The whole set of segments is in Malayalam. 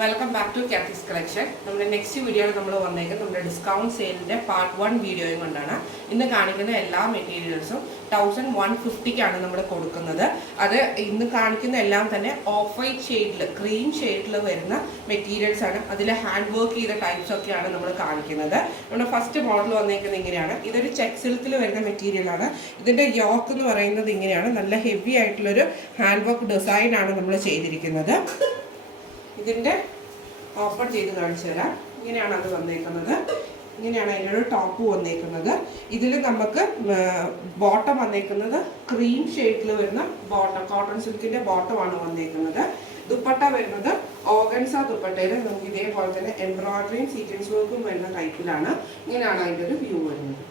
Welcome back to Kathy's collection. നമ്മുടെ നെക്സ്റ്റ് വീഡിയോയിൽ നമ്മൾ വന്നേക്കുന്നത് നമ്മുടെ ഡിസ്കൗണ്ട് സെയിലിൻ്റെ പാർട്ട് 1 വീഡിയോയും കൊണ്ടാണ്. ഇന്ന് കാണിക്കുന്ന എല്ലാ മെറ്റീരിയൽസും 1150ക്കാണ് നമ്മൾ കൊടുക്കുന്നത്. അത് ഇന്ന് കാണിക്കുന്ന എല്ലാം തന്നെ ഓഫ് വൈറ്റ് ഷെയ്ഡിൽ, ക്രീം ഷെയ്ഡിൽ വരുന്ന മെറ്റീരിയൽസ് ആണ്. അതിൽ ഹാൻഡ് വർക്ക് ചെയ്ത ടൈപ്സ് ഒക്കെയാണ് നമ്മൾ കാണിക്കുന്നത്. നമ്മുടെ ഫസ്റ്റ് മോഡൽ വന്നേക്കുന്നത് ഇങ്ങനെയാണ്. ഇതൊരു ചെക്ക് സിൽക്കിൽ വരുന്ന മെറ്റീരിയലാണ്. ഇതിൻ്റെ യോക്ക് എന്ന് പറയുന്നത് ഇങ്ങനെയാണ്. നല്ല ഹെവി ആയിട്ടുള്ളൊരു ഹാൻഡ് വർക്ക് ഡിസൈനാണ് നമ്മൾ ചെയ്തിരിക്കുന്നത്. ഇതിൻ്റെ ഓപ്പൺ ചെയ്ത് കാണിച്ചു തരാം. ഇങ്ങനെയാണ് അത് വന്നേക്കുന്നത്. ഇങ്ങനെയാണ് അതിൻ്റെ ഒരു ടോപ്പ് വന്നേക്കുന്നത്. ഇതിൽ നമുക്ക് ബോട്ടം വന്നേക്കുന്നത് ക്രീം ഷെയ്ഡിൽ വരുന്ന ബോട്ടം, കോട്ടൺ സിൽക്കിൻ്റെ ബോട്ടമാണ് വന്നേക്കുന്നത്. ദുപ്പട്ട വരുന്നത് ഓർഗൻസ ദുപ്പട്ടയിൽ നമുക്ക് ഇതേപോലെ തന്നെ എംബ്രോയിഡറിയും സീക്വൻസ് വർക്കും വരുന്ന ടൈപ്പിലാണ്. ഇങ്ങനെയാണ് അതിൻ്റെ ഒരു വ്യൂ വരുന്നത്.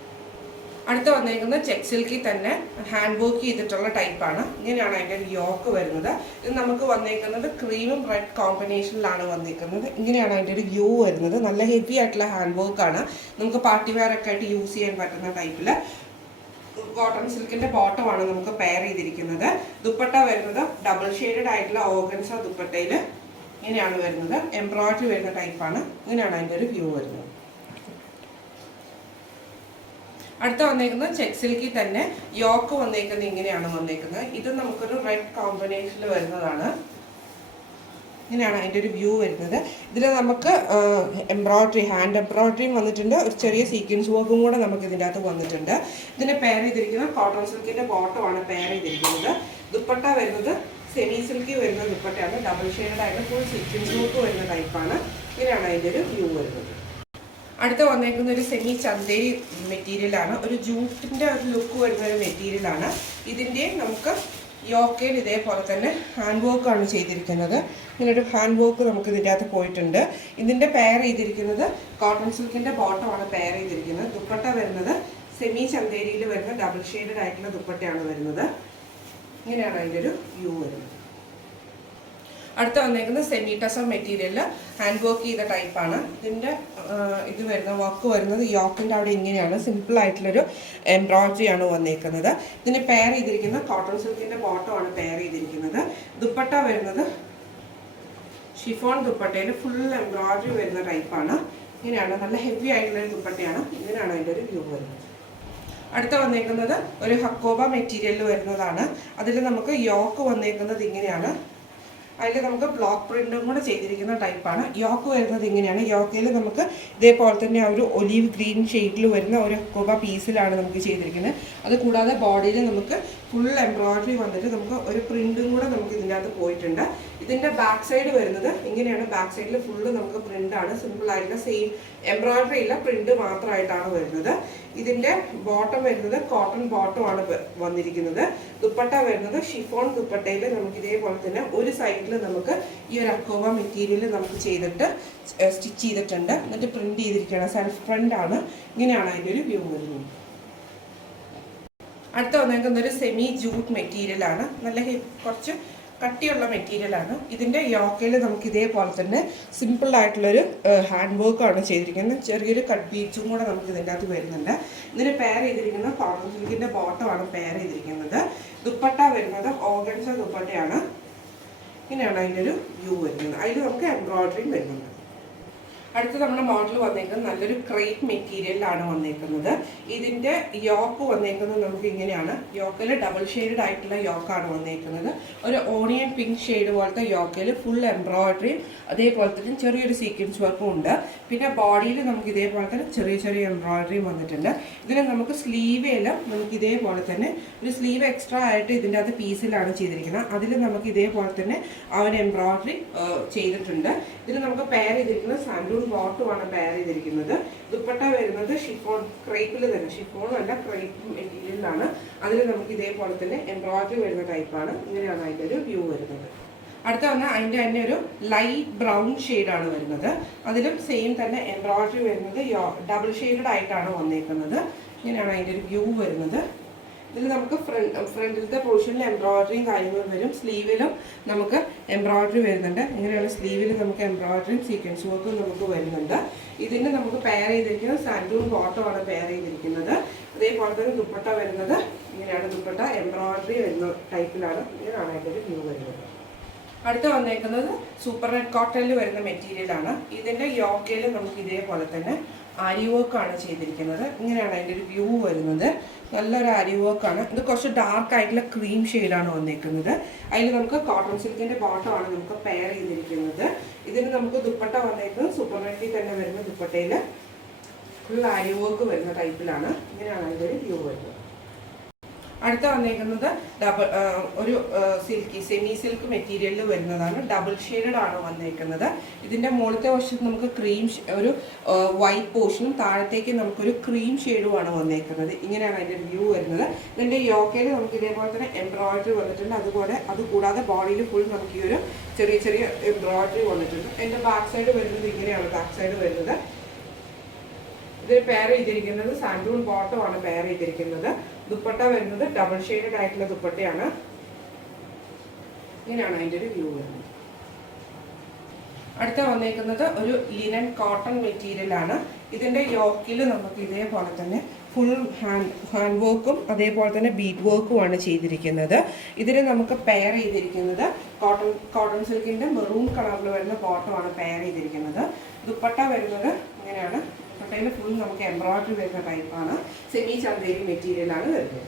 അടുത്ത് വന്നേക്കുന്നത് ചെക്ക് സിൽക്കിൽ തന്നെ ഹാൻഡ് വർക്ക് ചെയ്തിട്ടുള്ള ടൈപ്പാണ്. ഇങ്ങനെയാണ് അതിൻ്റെ യോക്ക് വരുന്നത്. ഇത് നമുക്ക് വന്നേക്കുന്നത് ക്രീമും റെഡ് കോമ്പിനേഷനിലാണ് വന്നേക്കുന്നത്. ഇങ്ങനെയാണ് അതിൻ്റെ ഒരു വ്യൂ വരുന്നത്. നല്ല ഹെവി ആയിട്ടുള്ള ഹാൻഡ് വർക്കാണ്. നമുക്ക് പാർട്ടി വെയർ ഒക്കെ ആയിട്ട് യൂസ് ചെയ്യാൻ പറ്റുന്ന ടൈപ്പിൽ കോട്ടൺ സിൽക്കിൻ്റെ ബോട്ടമാണ് നമുക്ക് പെയർ ചെയ്തിരിക്കുന്നത്. ദുപ്പട്ട വരുന്നത് ഡബിൾ ഷെയ്ഡഡ് ആയിട്ടുള്ള ഓർഗൻസ ദുപ്പട്ടയിൽ ഇങ്ങനെയാണ് വരുന്നത്. എംബ്രോയിഡറി വരുന്ന ടൈപ്പാണ്. ഇങ്ങനെയാണ് അതിൻ്റെ ഒരു വ്യൂ വരുന്നത്. അടുത്ത വന്നേക്കുന്നത് ചെക്ക് സിൽക്കിൽ തന്നെ യോക്ക് വന്നേക്കുന്നത് ഇങ്ങനെയാണ് വന്നേക്കുന്നത്. ഇത് നമുക്കൊരു റെഡ് കോമ്പിനേഷനിൽ വരുന്നതാണ്. ഇങ്ങനെയാണ് അതിൻ്റെ ഒരു വ്യൂ വരുന്നത്. ഇതിൽ നമുക്ക് എംബ്രോയിഡറി, ഹാൻഡ് എംബ്രോയിഡറിയും വന്നിട്ടുണ്ട്. ഒരു ചെറിയ സീക്വൻസ് വർക്കും കൂടെ നമുക്ക് ഇതിൻ്റെ അകത്ത് വന്നിട്ടുണ്ട്. ഇതിനെ പെയർ ചെയ്തിരിക്കുന്നത് കോട്ടൺ സിൽക്കിൻ്റെ ബോട്ടമാണ് പെയർ ചെയ്തിരിക്കുന്നത്. ദുപ്പട്ട വരുന്നത് സെമി സിൽക്കി വരുന്ന ദുപ്പട്ടയാണ്. ഡബിൾ ഷെയ്ഡഡ് ആയിട്ട് ഫുൾ സീക്വൻസ് വർക്ക് വരുന്ന ടൈപ്പാണ്. ഇങ്ങനെയാണ് അതിൻ്റെ ഒരു വ്യൂ വരുന്നത്. അടുത്ത വന്നേക്കുന്ന ഒരു സെമി ചന്തേരി മെറ്റീരിയലാണ്. ഒരു ജൂട്ടിൻ്റെ ഒരു ലുക്ക് വരുന്ന ഒരു മെറ്റീരിയലാണ്. ഇതിൻ്റെ നമുക്ക് യോക്കയിൽ ഇതേപോലെ തന്നെ ഹാൻഡ് വർക്കാണ് ചെയ്തിരിക്കുന്നത്. ഇങ്ങനൊരു ഹാൻഡ് വർക്ക് നമുക്ക് ഇതിൻ്റെ അകത്ത് പോയിട്ടുണ്ട്. ഇതിൻ്റെ പെയർ ചെയ്തിരിക്കുന്നത് കോട്ടൺ സിൽക്കിൻ്റെ ബോട്ടമാണ് പെയർ ചെയ്തിരിക്കുന്നത്. ദുപ്പട്ട വരുന്നത് സെമി ചന്തേരിയിൽ വരുന്ന ഡബിൾ ഷെയ്ഡഡ് ആയിട്ടുള്ള ദുപ്പട്ടയാണ് വരുന്നത്. ഇങ്ങനെയാണ് അതിൻ്റെ ഒരു വ്യൂ വരുന്നത്. അടുത്ത വന്നേക്കുന്നത് സെമി ടസർ മെറ്റീരിയലിൽ ഹാൻഡ് വർക്ക് ചെയ്ത ടൈപ്പാണ്. ഇതിൻ്റെ ഇത് വരുന്ന വർക്ക് വരുന്നത് യോക്കിൻ്റെ അവിടെ ഇങ്ങനെയാണ്. സിമ്പിളായിട്ടുള്ളൊരു എംബ്രോയിഡറിയാണ് വന്നേക്കുന്നത്. ഇതിന് പെയർ ചെയ്തിരിക്കുന്ന കോട്ടൺ സിൽക്കിൻ്റെ ബോട്ടമാണ് പെയർ ചെയ്തിരിക്കുന്നത്. ദുപ്പട്ട വരുന്നത് ഷിഫോൺ ദുപ്പട്ടയിൽ ഫുൾ എംബ്രോയിഡറി വരുന്ന ടൈപ്പാണ്. ഇങ്ങനെയാണ് നല്ല ഹെവി ആയിട്ടുള്ളൊരു ദുപ്പട്ടയാണ്. ഇങ്ങനെയാണ് അതിൻ്റെ ഒരു വ്യൂ വരുന്നത്. അടുത്ത വന്നേക്കുന്നത് ഒരു ഹക്കോബ മെറ്റീരിയലിൽ വരുന്നതാണ്. അതിൽ നമുക്ക് യോക്ക് വന്നേക്കുന്നത് ഇങ്ങനെയാണ്. അതിൽ നമുക്ക് ബ്ലോക്ക് പ്രിൻറ്റും കൂടെ ചെയ്തിരിക്കുന്ന ടൈപ്പാണ്. യോക്ക് വരുന്നത് ഇങ്ങനെയാണ്. യോക്കയിൽ നമുക്ക് ഇതേപോലെ തന്നെ ഒരു ഒലീവ് ഗ്രീൻ ഷെയ്ഡിൽ വരുന്ന ഒരു ഹക്കോബ പീസിലാണ് നമുക്ക് ചെയ്തിരിക്കുന്നത്. അത് കൂടാതെ ബോഡിയിൽ നമുക്ക് ഫുൾ എംബ്രോയിഡറി വന്നിട്ട് നമുക്ക് ഒരു പ്രിൻറ്റും കൂടെ നമുക്ക് ഇതിൻ്റെ അകത്ത് പോയിട്ടുണ്ട്. ഇതിൻ്റെ ബാക്ക് സൈഡ് വരുന്നത് ഇങ്ങനെയാണ്. ബാക്ക് സൈഡിൽ ഫുള്ള് നമുക്ക് പ്രിൻ്റാണ്. സിമ്പിളായിട്ടുള്ള സെയിം എംബ്രോയിഡറി ഇല്ല, പ്രിൻറ്റ് മാത്രമായിട്ടാണ് വരുന്നത്. ഇതിൻ്റെ ബോട്ടം വരുന്നത് കോട്ടൺ ബോട്ടമാണ് വന്നിരിക്കുന്നത്. ദുപ്പട്ട വരുന്നത് ഷിഫോൺ ദുപ്പട്ടയിൽ നമുക്ക് ഇതേപോലെ തന്നെ ഒരു സൈഡിൽ നമുക്ക് ഈ ഒരു അക്കോബ മെറ്റീരിയൽ നമുക്ക് ചെയ്തിട്ട് സ്റ്റിച്ച് ചെയ്തിട്ടുണ്ട്. എന്നിട്ട് പ്രിൻറ്റ് ചെയ്തിരിക്കുകയാണ്. സെൽഫ് പ്രിൻ്റ് ആണ്. ഇങ്ങനെയാണ് അതിൻ്റെ ഒരു വ്യൂ വരുന്നത്. അടുത്ത വന്നേക്കുന്ന ഒരു സെമി ജൂട്ട് മെറ്റീരിയലാണ്. നല്ല കുറച്ച് കട്ടിയുള്ള മെറ്റീരിയലാണ്. ഇതിൻ്റെ യോക്കയിൽ നമുക്ക് ഇതേപോലെ തന്നെ സിമ്പിളായിട്ടുള്ളൊരു ഹാൻഡ് വർക്കാണ് ചെയ്തിരിക്കുന്നത്. ചെറിയൊരു കട്ട് ബീച്ചും കൂടെ നമുക്ക് ഇതിൻ്റെ അകത്ത് വരുന്നുണ്ട്. ഇതിന് പെയർ ചെയ്തിരിക്കുന്നത് കോട്ടൺ സിൽക്കിൻ്റെ ബോട്ടമാണ് പെയർ ചെയ്തിരിക്കുന്നത്. ദുപ്പട്ട വരുന്നത് ഓർഗൻസ ദുപ്പട്ടയാണ്. ഇങ്ങനെയാണ് അതിൻ്റെ ഒരു വ്യൂ വരുന്നത്. അതിൽ നമുക്ക് എംബ്രോയിഡറിയും വരുന്നുണ്ട്. അടുത്ത നമ്മുടെ മോഡൽ വന്നേക്കുന്നത് നല്ലൊരു ക്രേപ്പ് മെറ്റീരിയലിലാണ് വന്നേക്കുന്നത്. ഇതിൻ്റെ യോക്ക് വന്നേക്കുന്നത് നമുക്ക് ഇങ്ങനെയാണ്. യോക്കിൽ ഡബിൾ ഷെയ്ഡഡ് ആയിട്ടുള്ള യോക്കാണ് വന്നേക്കുന്നത്. ഒരു ഓണിയൻ പിങ്ക് ഷെയ്ഡ് പോലത്തെ യോക്കിൽ ഫുൾ എംബ്രോയിഡറിയും അതേപോലെ തന്നെ ചെറിയൊരു സീക്വൻസ് വർക്കും ഉണ്ട്. പിന്നെ ബോഡിയിൽ നമുക്ക് ഇതേപോലെ തന്നെ ചെറിയ ചെറിയ എംബ്രോയിഡറിയും വന്നിട്ടുണ്ട്. ഇതിന് നമുക്ക് സ്ലീവേലും നമുക്ക് ഇതേപോലെ തന്നെ ഒരു സ്ലീവ് എക്സ്ട്രാ ആയിട്ട് ഇതിൻ്റെ അകത്ത് പീസിലാണ് ചെയ്തിരിക്കുന്നത്. അതിൽ നമുക്ക് ഇതേപോലെ തന്നെ ആ ഒരു എംബ്രോയിഡറി ചെയ്തിട്ടുണ്ട്. ഇതിൽ നമുക്ക് പെയർ ചെയ്തിരിക്കുന്നത് സാൻഡൂൺ ബോട്ടുമാണ് പെയർ ചെയ്തിരിക്കുന്നത്. ദുപ്പട്ട വരുന്നത് ഷിഫോൺ ക്രേപ്പിൽ തന്നെ, ഷിഫോൺ അല്ല ക്രേപ്പ് മെറ്റീരിയലിലാണ്. അതിൽ നമുക്ക് ഇതേപോലെ തന്നെ എംബ്രോയിഡറി വരുന്ന ടൈപ്പാണ്. ഇങ്ങനെയാണ് അതിൻ്റെ ഒരു വ്യൂ വരുന്നത്. അടുത്ത വന്നാൽ അതിൻ്റെ തന്നെ ഒരു ലൈറ്റ് ബ്രൗൺ ഷെയ്ഡാണ് വരുന്നത്. അതിലും സെയിം തന്നെ എംബ്രോയിഡറി വരുന്നത് ഡബിൾ ഷെയ്ഡഡ് ആയിട്ടാണ് വന്നേക്കുന്നത്. ഇങ്ങനെയാണ് അതിൻ്റെ ഒരു വ്യൂ വരുന്നത്. ഇതിൽ നമുക്ക് ഫ്രണ്ടിലത്തെ പോർഷനിൽ എംബ്രോയിഡറിയും കാര്യങ്ങളും വരും. സ്ലീവിലും നമുക്ക് എംബ്രോയിഡറി വരുന്നുണ്ട്. ഇങ്ങനെയുള്ള സ്ലീവിൽ നമുക്ക് എംബ്രോയിഡറിയും സീക്വൻസ് വർക്കും നമുക്ക് വരുന്നുണ്ട്. ഇതിന് നമുക്ക് പെയർ ചെയ്തിരിക്കുന്നത് സാൻഡൂൺ ബോട്ടമാണ് പെയർ ചെയ്തിരിക്കുന്നത്. അതേപോലെ തന്നെ ദുപ്പട്ട വരുന്നത് ഇങ്ങനെയാണ്. ദുപ്പട്ട എംബ്രോയിഡറി വരുന്ന ടൈപ്പിലാണ്. ഇങ്ങനെയാണ് അതിൻ്റെ ഒരു വ്യൂ വരുന്നത്. അടുത്ത വന്നേക്കുന്നത് സൂപ്പർ നെറ്റ് കോട്ടണിൽ വരുന്ന മെറ്റീരിയലാണ്. ഇതിൻ്റെ യോക്കയിൽ നമുക്ക് ഇതേപോലെ തന്നെ ആരി വർക്കാണ് ചെയ്തിരിക്കുന്നത്. ഇങ്ങനെയാണ് അതിൻ്റെ ഒരു വ്യൂ വരുന്നത്. നല്ലൊരു ആരി വർക്കാണ്. ഇത് കുറച്ച് ഡാർക്ക് ആയിട്ടുള്ള ക്രീം ഷെയ്ഡാണ് വന്നേക്കുന്നത്. അതിൽ നമുക്ക് കോട്ടൺ സിൽക്കിൻ്റെ ബോട്ടമാണ് നമുക്ക് പെയർ ചെയ്തിരിക്കുന്നത്. ഇതിന് നമുക്ക് ദുപ്പട്ട വന്നേക്കുന്നത് സൂപ്പർ നെറ്റിൽ തന്നെ വരുന്ന ദുപ്പട്ടയിൽ ഫുൾ ആരി വർക്ക് വരുന്ന ടൈപ്പിലാണ്. ഇങ്ങനെയാണ് അതിൻ്റെ ഒരു വ്യൂ വരുന്നത്. അടുത്ത വന്നേക്കുന്നത് ഒരു സിൽക്കി സെമി സിൽക്ക് മെറ്റീരിയലിൽ വരുന്നതാണ്. ഡബിൾ ഷെയ്ഡാണ് വന്നേക്കുന്നത്. ഇതിൻ്റെ മുകളിലത്തെ വശത്ത് നമുക്ക് ക്രീം ഒരു വൈറ്റ് പോർഷനും താഴത്തേക്ക് നമുക്കൊരു ക്രീം ഷെയ്ഡുമാണ് വന്നേക്കുന്നത്. ഇങ്ങനെയാണ് അതിൻ്റെ വ്യൂ വരുന്നത്. ഇതിൻ്റെ യോക്കയിൽ നമുക്ക് ഇതേപോലെ തന്നെ എംബ്രോയിഡറി വന്നിട്ടുണ്ട്. അതുകൂടാതെ ബോഡിയിൽ ഫുൾ നമുക്ക് ഈ ഒരു ചെറിയ ചെറിയ എംബ്രോയിഡറി വന്നിട്ടുണ്ട്. എൻ്റെ ബാക്ക് സൈഡ് വരുന്നത് ഇങ്ങനെയാണ് ബാക്ക് സൈഡ് വരുന്നത്. ഇതിൽ പെയർ ചെയ്തിരിക്കുന്നത് സാൻഡൂൺ ബോട്ടമാണ് പെയർ ചെയ്തിരിക്കുന്നത്. ദുപ്പട്ട വരുന്നത് ഡബിൾ ഷെയ്ഡഡ് ആയിട്ടുള്ള ദുപ്പട്ടയാണ്. ഇങ്ങനെയാണ് അതിൻ്റെ ഒരു വ്യൂ വരുന്നത്. അടുത്ത വന്നേക്കുന്നത് ഒരു ലിനൻ കോട്ടൺ മെറ്റീരിയലാണ്. ഇതിൻ്റെ യോക്കിൽ നമുക്ക് ഇതേപോലെ തന്നെ ഫുൾ ഹാൻഡ് വർക്കും അതേപോലെ തന്നെ ബീഡ് വർക്കുമാണ് ചെയ്തിരിക്കുന്നത്. ഇതിൽ നമുക്ക് പെയർ ചെയ്തിരിക്കുന്നത് കോട്ടൺ സിൽക്കിൻ്റെ മെറൂൺ കളറിൽ വരുന്ന ബോട്ടമാണ് പെയർ ചെയ്തിരിക്കുന്നത്. ദുപ്പട്ട വരുന്നത് ഇങ്ങനെയാണ്. ദുപ്പട്ടയിൽ ഫുൾ നമുക്ക് എംബ്രോയിഡറി വരുന്ന ടൈപ്പാണ്. സെമി ചന്തേരി മെറ്റീരിയലാണ് വരുന്നത്.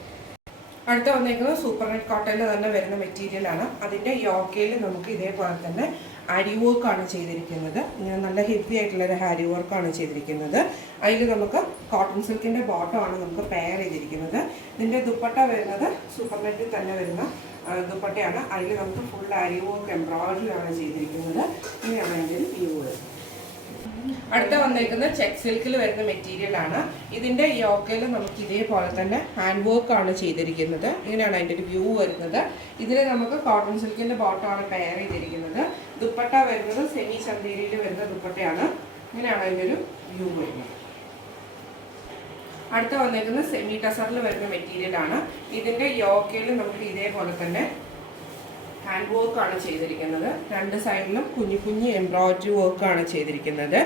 അടുത്ത വന്നേക്കുന്നത് സൂപ്പർ നെറ്റ് കോട്ടണിൽ തന്നെ വരുന്ന മെറ്റീരിയലാണ്. അതിൻ്റെ യോക്കയിൽ നമുക്ക് ഇതേപോലെ തന്നെ ആരി വർക്കാണ് ചെയ്തിരിക്കുന്നത്. നല്ല ഹെവി ആയിട്ടുള്ളൊരു ആരി വർക്കാണ് ചെയ്തിരിക്കുന്നത്. അതിൽ നമുക്ക് കോട്ടൺ സിൽക്കിൻ്റെ ബോട്ടമാണ് നമുക്ക് പെയർ ചെയ്തിരിക്കുന്നത്. ഇതിൻ്റെ ദുപ്പട്ട വരുന്നത് സൂപ്പർ നെറ്റിൽ തന്നെ വരുന്ന ദുപ്പട്ടയാണ്. അതിൽ നമുക്ക് ഫുൾ ആരി വർക്ക് എംബ്രോയിഡറി ആണ് ചെയ്തിരിക്കുന്നത്. ഇങ്ങനെയാണ് അതിൻ്റെ ഒരു വ്യൂ വരുന്നത്. അടുത്ത വന്നേക്കുന്നത് ചെക്ക് സിൽക്കിൽ വരുന്ന മെറ്റീരിയലാണ്. ഇതിൻ്റെ യോക്കയിൽ നമുക്ക് ഇതേപോലെ തന്നെ ഹാൻഡ് വർക്കാണ് ചെയ്തിരിക്കുന്നത്. ഇങ്ങനെയാണ് അതിൻ്റെ ഒരു വ്യൂ വരുന്നത്. ഇതിൽ നമുക്ക് കോട്ടൺ സിൽക്കിൻ്റെ ബോട്ടമാണ് പെയർ ചെയ്തിരിക്കുന്നത്. ദുപ്പട്ട വരുന്നത് സെമി ചന്തേരിയിൽ വരുന്ന ദുപ്പട്ടയാണ്. ഇങ്ങനെയാണ് അതിൻ്റെ ഒരു വ്യൂ വരുന്നത്. അടുത്ത വന്നേക്കുന്നത് സെമി ടസറിൽ വരുന്ന മെറ്റീരിയലാണ്. ഇതിൻ്റെ യോക്കയിൽ നമുക്ക് ഇതേപോലെ തന്നെ ഹാൻഡ് വർക്കാണ് ചെയ്തിരിക്കുന്നത്. രണ്ട് സൈഡിലും കുഞ്ഞു കുഞ്ഞു എംബ്രോയിഡറി വർക്കാണ് ചെയ്തിരിക്കുന്നത്.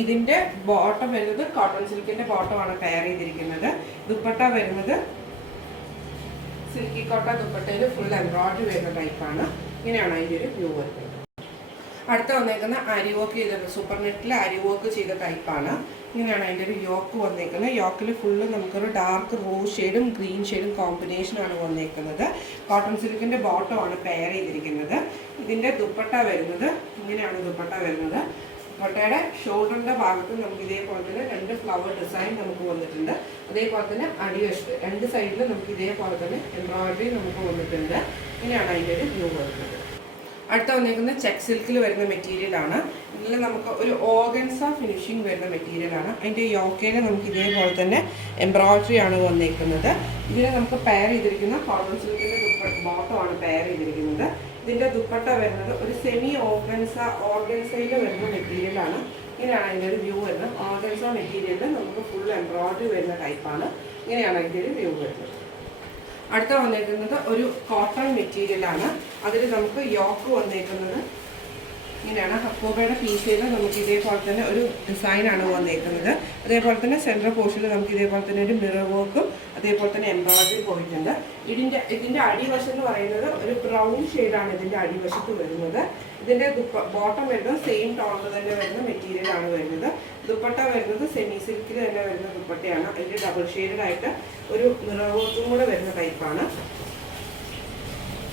ഇതിൻ്റെ ബോട്ടം വരുന്നത് കോട്ടൺ സിൽക്കിൻ്റെ ബോട്ടമാണ് പെയർ ചെയ്തിരിക്കുന്നത്. ദുപ്പട്ട വരുന്നത് സിൽക്കി കോട്ട ദുപ്പട്ടയിൽ ഫുൾ എംബ്രോയിഡറി വരുന്ന ടൈപ്പാണ്. ഇങ്ങനെയാണ് അതിൻ്റെ ഒരു വ്യൂ വരുന്നത്. അടുത്ത വന്നേക്കുന്ന അരി വർക്ക് ചെയ്ത സൂപ്പർ നെറ്റിൽ അരി വർക്ക് ചെയ്ത ടൈപ്പാണ്. ഇങ്ങനെയാണ് അതിൻ്റെ ഒരു യോക്ക് വന്നേക്കുന്നത്. യോക്കിൽ ഫുള്ള് നമുക്കൊരു ഡാർക്ക് റോസ് ഷെയ്ഡും ഗ്രീൻ ഷെയ്ഡും കോമ്പിനേഷനാണ് വന്നേക്കുന്നത്. കോട്ടൺ സിൽക്കിൻ്റെ ബോട്ടമാണ് പെയർ ചെയ്തിരിക്കുന്നത്. ഇതിൻ്റെ ദുപ്പട്ട വരുന്നത് ഇങ്ങനെയാണ് ദുപ്പട്ട വരുന്നത്. ദുപ്പട്ടയുടെ ഷോൾഡറിൻ്റെ ഭാഗത്ത് നമുക്ക് ഇതേപോലെ തന്നെ രണ്ട് ഫ്ലവർ ഡിസൈൻ നമുക്ക് വന്നിട്ടുണ്ട്. അതേപോലെ തന്നെ അടിവശത്ത് രണ്ട് സൈഡിൽ നമുക്ക് ഇതേപോലെ തന്നെ എംബ്രോയിഡറി നമുക്ക് വന്നിട്ടുണ്ട്. ഇങ്ങനെയാണ് അതിൻ്റെ ഒരു വ്യൂ വരുന്നത്. അടുത്ത വന്നേക്കുന്നത് ചെക്ക് സിൽക്കിൽ വരുന്ന മെറ്റീരിയലാണ്. ഇതിൽ നമുക്ക് ഒരു ഓർഗൻസ ഫിനിഷിങ് വരുന്ന മെറ്റീരിയലാണ്. അതിൻ്റെ യോക്കയിൽ നമുക്ക് ഇതേപോലെ തന്നെ എംബ്രോയിഡറി ആണ് വന്നേക്കുന്നത്. ഇതിൽ നമുക്ക് പെയർ ചെയ്തിരിക്കുന്ന കോട്ടൺ സിൽക്കിൻ്റെ ബോട്ടമാണ് പെയർ ചെയ്തിരിക്കുന്നത്. ഇതിൻ്റെ ദുപ്പട്ട വരുന്നത് ഒരു സെമി ഓർഗൻസയിൽ വരുന്ന മെറ്റീരിയലാണ്. ഇങ്ങനെയാണ് അതിൻ്റെ ഒരു വ്യൂ വരുന്നത്. ഓർഗൻസ മെറ്റീരിയലിൽ നമുക്ക് ഫുൾ എംബ്രോയിഡറി വരുന്ന ടൈപ്പാണ്. ഇങ്ങനെയാണ് അതിൻ്റെ ഒരു വ്യൂ വരുന്നത്. അടുത്ത വന്നേക്കുന്നത് ഒരു കോട്ടൺ മെറ്റീരിയലാണ്. അതിൽ നമുക്ക് യോക്ക് വന്നേക്കുന്നത് ഇങ്ങനെയാണ്. ഹക്കോബയുടെ പീസിൽ നമുക്ക് ഇതേപോലെ തന്നെ ഒരു ഡിസൈനാണ് വന്നേക്കുന്നത്. അതേപോലെ തന്നെ സെൻട്രൽ പോർഷനിൽ നമുക്ക് ഇതേപോലെ തന്നെ ഒരു മിറർ വർക്കും അതേപോലെ തന്നെ എംബ്രോയിഡറി പോയിട്ടുണ്ട്. ഇതിൻ്റെ അടിവശം എന്ന് പറയുന്നത് ഒരു ബ്രൗൺ ഷെയ്ഡാണ് ഇതിൻ്റെ അടിവശത്ത് വരുന്നത്. ഇതിൻ്റെ ബോട്ടം വരുന്നത് സെയിം ടോണിൽ തന്നെ വരുന്ന മെറ്റീരിയലാണ് വരുന്നത്. ദുപ്പട്ട വരുന്നത് സെമി സിൽക്കിൽ തന്നെ വരുന്ന ദുപ്പട്ടയാണ്. അതിൻ്റെ ഡബിൾ ഷെയ്ഡായിട്ട് ഒരു മിറർ വർക്കും കൂടെ വരുന്ന ടൈപ്പാണ്.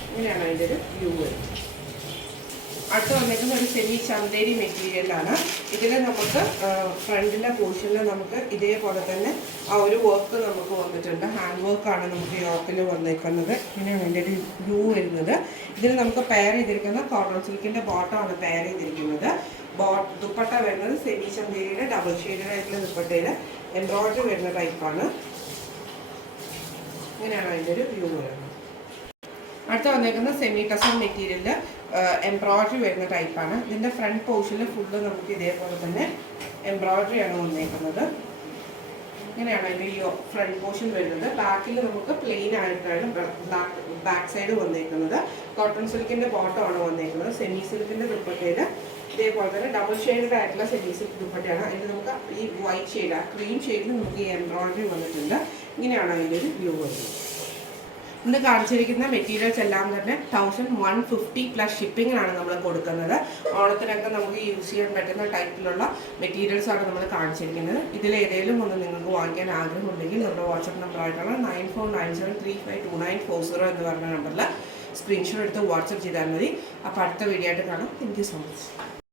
ഇങ്ങനെയാണ് അതിൻ്റെ ഒരു വ്യൂ വരുന്നത്. അടുത്ത് വന്നിരിക്കുന്ന ഒരു സെമി ചന്തേരി മെറ്റീരിയലാണ്. ഇതിൽ നമുക്ക് ഫ്രണ്ടിൻ്റെ പോർഷനിൽ നമുക്ക് ഇതേപോലെ തന്നെ ആ ഒരു വർക്ക് നമുക്ക് വന്നിട്ടുണ്ട്. ഹാൻഡ് വർക്കാണ് നമുക്ക് യോക്കിൽ വന്നിരിക്കുന്നത്. ഇങ്ങനെയാണ് അതിൻ്റെ ഒരു വ്യൂ വരുന്നത്. ഇതിൽ നമുക്ക് പെയർ ചെയ്തിരിക്കുന്ന കോട്ടൺ സിൽക്കിൻ്റെ ബോട്ടമാണ് പെയർ ചെയ്തിരിക്കുന്നത്. ദുപ്പട്ട വരുന്നത് സെമി ചന്തേരിയുടെ ഡബിൾ ഷെയ്ഡായിട്ടുള്ള ദുപ്പട്ടയിൽ എംബ്രോയിഡറി വരുന്ന ടൈപ്പാണ്. ഇങ്ങനെയാണ് അതിൻ്റെ ഒരു വ്യൂ വരുന്നത്. അടുത്ത വന്നേക്കുന്ന സെമി ടസർ മെറ്റീരിയലിൽ എംബ്രോയിഡറി വരുന്ന ടൈപ്പാണ്. ഇതിൻ്റെ ഫ്രണ്ട് പോർഷനിൽ ഫുള്ള് നമുക്ക് ഇതേപോലെ തന്നെ എംബ്രോയിഡറി ആണ് വന്നേക്കുന്നത്. ഇങ്ങനെയാണ് അതിൻ്റെ ഈ ഫ്രണ്ട് പോർഷൻ വരുന്നത്. ബാക്കിൽ നമുക്ക് പ്ലെയിൻ ആയിട്ടാണ് ബാക്ക് സൈഡ് വന്നേക്കുന്നത്. കോട്ടൺ സിൽക്കിൻ്റെ ബോട്ടമാണ് വന്നേക്കുന്നത്. സെമി സിൽക്കിൻ്റെ ദുപ്പട്ടയിൽ ഇതേപോലെ തന്നെ ഡബിൾ ഷെയ്ഡഡ് ആയിട്ടുള്ള സെമി സിൽക്ക് ദുപ്പട്ടയാണ്. അതിൽ നമുക്ക് ഈ വൈറ്റ് ഷെയ്ഡ് ക്രീം ഷെയ്ഡിൽ നമുക്ക് ഈ എംബ്രോയിഡറി വന്നിട്ടുണ്ട്. ഇങ്ങനെയാണ് അതിൻ്റെ ഒരു വ്യൂ വരുന്നത്. ഇന്ന് കാണിച്ചിരിക്കുന്ന മെറ്റീരിയൽസ് എല്ലാം തന്നെ 1150 പ്ലസ് ഷിപ്പിങ്ങിനാണ് നമ്മൾ കൊടുക്കുന്നത്. ഓണത്തിനൊക്കെ നമുക്ക് യൂസ് ചെയ്യാൻ പറ്റുന്ന ടൈപ്പിലുള്ള മെറ്റീരിയൽസ് ആണ് നമ്മൾ കാണിച്ചിരിക്കുന്നത്. ഇതിലേതെങ്കിലും ഒന്ന് നിങ്ങൾക്ക് വാങ്ങിക്കാൻ ആഗ്രഹമുണ്ടെങ്കിൽ നമ്മുടെ വാട്സപ്പ് നമ്പർ ആയിട്ടുള്ള 9497352940 എന്ന് പറഞ്ഞ നമ്പറിൽ സ്ക്രീൻഷോട്ട് എടുത്ത് വാട്സപ്പ് ചെയ്താൽ മതി. അപ്പോൾ അടുത്ത വീഡിയോ ആയിട്ട് കാണാം. Thank you so much.